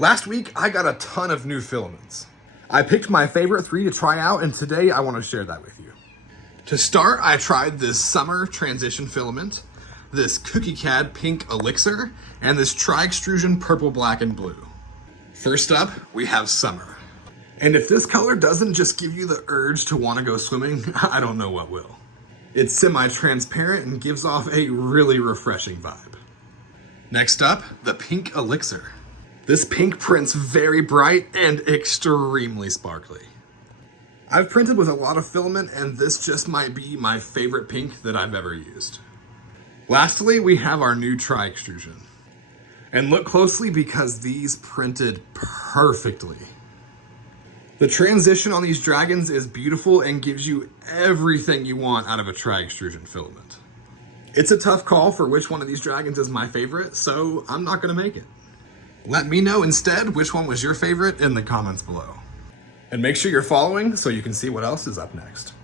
Last week, I got a ton of new filaments. I picked my favorite 3 to try out, and today I want to share that with you. To start, I tried this summer transition filament, this Cookie Cad pink elixir, and this tri-extrusion purple, black, and blue. First up, we have summer. And if this color doesn't just give you the urge to want to go swimming, I don't know what will. It's semi-transparent and gives off a really refreshing vibe. Next up, the pink elixir. This pink prints very bright and extremely sparkly. I've printed with a lot of filament, and this just might be my favorite pink that I've ever used. Lastly, we have our new tri-extrusion. And look closely because these printed perfectly. The transition on these dragons is beautiful and gives you everything you want out of a tri-extrusion filament. It's a tough call for which one of these dragons is my favorite, so I'm not gonna make it. Let me know instead which one was your favorite in the comments below. And make sure you're following so you can see what else is up next.